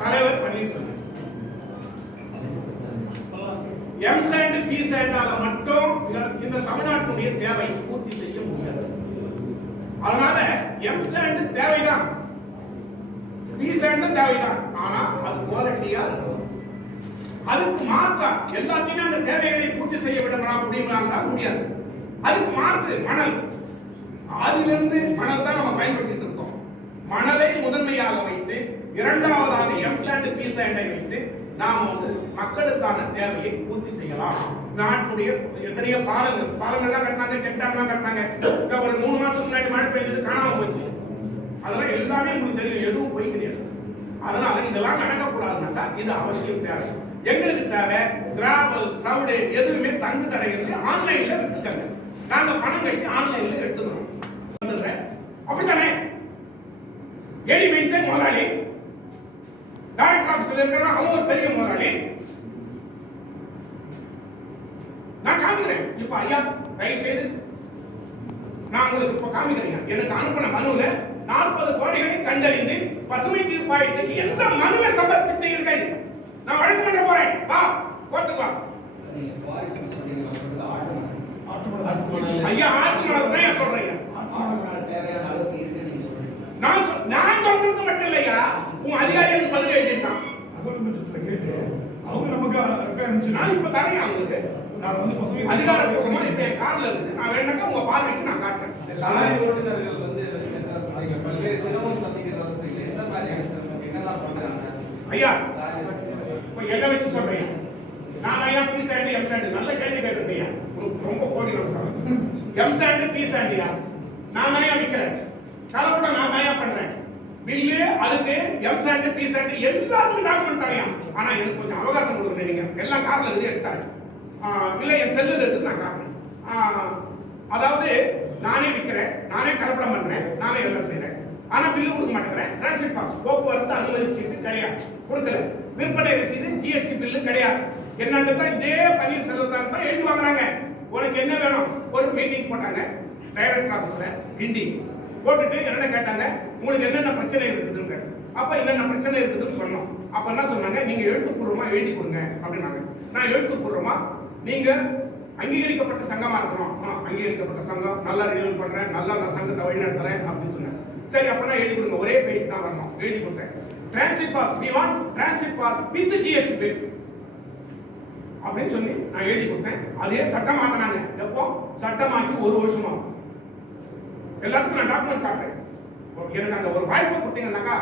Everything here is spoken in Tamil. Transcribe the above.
தலைவர் பன்னீர்செல்வம். எம்சாண்ட் பிசாண்டால மட்டும் இந்த தமிழ்நாட்டுடைய தேவை பூர்த்தி செய்ய முடியாது. அதனால எம்சாண்ட் தேவைதான், பிசாண்ட் தேவைதான். ஆனா அது குவாலிட்டியா இருக்கும். அதுக்கு மாற்றா எல்லாத்தையுமே அந்த தேவைகளை பூர்த்தி செய்ய விட முடியாது. அதுக்கு மாற்று மணல். அதிலிருந்து மணல் தான் நம்ம பயன்படுத்திட்டு இருக்கோம். மணலை முதன்மையாக வைத்து இரண்டாவதாக எம்சாண்ட் பிசாண்டை வைத்து நாம மக்களுக்கான தேவையை பூர்த்தி செய்யலாம். நாட்டுடைய எத்தனையோ பாலங்கள்லாம் கட்டினாங்க, செக் டேம்லாம் கட்டினாங்க. ஒரு 3 மாசத்துக்கு முன்னாடி மழை பெய்ஞ்சது காணாம போச்சு. அதெல்லாம் எல்லாமே உங்களுக்கு தெரியும், எதுவும் போய் கிடையாது. அதனால இதெல்லாம் நடக்கக்கூடாதுனாக்கா இது அவசியம் தேவை. எங்களுக்கு தேவை டிராவல் சவுடு எதுவுமே தங்கு தடைகள் ஆன்லைன்ல வித்துக்கங்க. நாங்க பணம் கட்டி ஆன்லைன்ல எடுத்துக்கிறோம். அப்படித்தானே? ஏடி மெயின்ஸே முதலாளி, டைரக்டர் ஆபீஸ்ல இருக்கிறவங்க அவங்க ஒரு பெரிய முதலாளி. நான் காமிக்கிறேன். இப்ப ஐயா தயவு செய்து நான் உங்களுக்கு இப்ப காமிக்கிறேன். எனக்கு அனுப்பின மனுல 40 கோடிகளை கண்டறிந்து பசுமை தீர்ப்பாயத்துக்கு எந்த மனுவை சமர்ப்பித்தீர்கள்? நான் வழக்கு பண்ண போறேன். வா கோர்ட்டுக்கு வா. ஐயா ஆட்சிமணல் தான் சொல்றீங்க. நான் சொல்றது மட்டும் இல்லையா, உன் அதிகாரிகளுக்கு பதில் எழுதிட்டான். அவங்க நமக்கு நான் இப்ப தரேன் அவங்களுக்கு. நான் அதிகாரப்பூர்வமா இப்ப என் கார்ல இருக்குது. நான் வேணாக்கா உங்க பார்வைக்கு நான் காட்டுறேன். ஓட்டுநர்கள் பல்வேறு சிரமம் சந்திக்கிறதா சொல்றீங்க. எந்த மாதிரியான சிரமம் என்னெல்லாம் பண்றாங்க? ஐயா இப்ப என்ன வச்சு சொல்றீங்க? நான் ஐயா பிசாண்ட் எம்சாண்ட் நல்ல கேள்வி கேட்டிருக்கேன். ரொம்ப கோடி எம்சாண்ட் பிசாண்டியா நான் ஐயா விற்கிறேன். கலப்படம் நான் தயா பண்றேன். பில்லு அதுக்கு எம்சாண்ட் பிசாண்ட் எல்லாத்துக்கும் டாக்குமெண்ட் தரையாம். ஆனா எனக்கு கொஞ்சம் அவகாசம் கொடுக்கணும். நீங்க எல்லாம் கார்ல இருந்து எடுத்தாங்க இல்ல என் செல்லுல இருந்து நான் காட்டுறேன். அதாவது நானே விற்கிறேன், நானே கலப்படம் பண்றேன், நானே எல்லாம் செய்யறேன். ஆனா பில்லு கொடுக்க மாட்டேங்கிறேன். டிரான்சிட் பாஸ் போக்குவரத்து அனுமதிச்சிட்டு கிடையாது, கொடுக்கல. விற்பனை ரசீது ஜிஎஸ்டி பில்லு கிடையாது. என்னன்னு தான் இதே பன்னீர்செல்வத்தான் தான் எழுதி வாங்குறாங்க. உனக்கு என்ன வேணும்? ஒரு மீட்டிங் போட்டாங்க டைரக்டர் ஆபீஸ்ல ஹிந்தி போட்டுட்டு என்ன கேட்டாங்க, உங்களுக்கு என்னென்ன பிரச்சனை இருக்குதுன்னு. அப்ப என்னென்ன பிரச்சனை இருக்குதுன்னு சொன்னோம். அப்ப என்ன சொன்னாங்க, நீங்க எழுத்துப்பூர்வமா எழுதி கொடுங்க அப்படின்னாங்க. நான் எழுத்துப்பூர்வமா நீங்க அங்கீகரிக்கப்பட்ட சங்கமா இருக்கணும். அங்கீகரிக்கப்பட்ட சங்கம், நல்லா ரினியூ பண்றேன், நல்லா நான் சங்கத்தை வழிநடத்துறேன் அப்படின்னு சொன்னேன். சரி அப்பனா எழுதி கொடுங்க, ஒரே பேஜ் தான் வரணும். எழுதி கொடுத்தேன். Transit pass we want transit pass with GST bill அப்படின்னு சொல்லி நான் எழுதி கொடுத்தேன். அதே சட்டமாக்குனாங்க. எப்போ சட்டமாக்கி 1 வருஷமா எல்லாத்துக்கும் நான் டாக்குமெண்ட் காட்டுறேன். எனக்கு அந்த ஒரு வாய்ப்பை கொடுத்தீங்கன்னாக்கா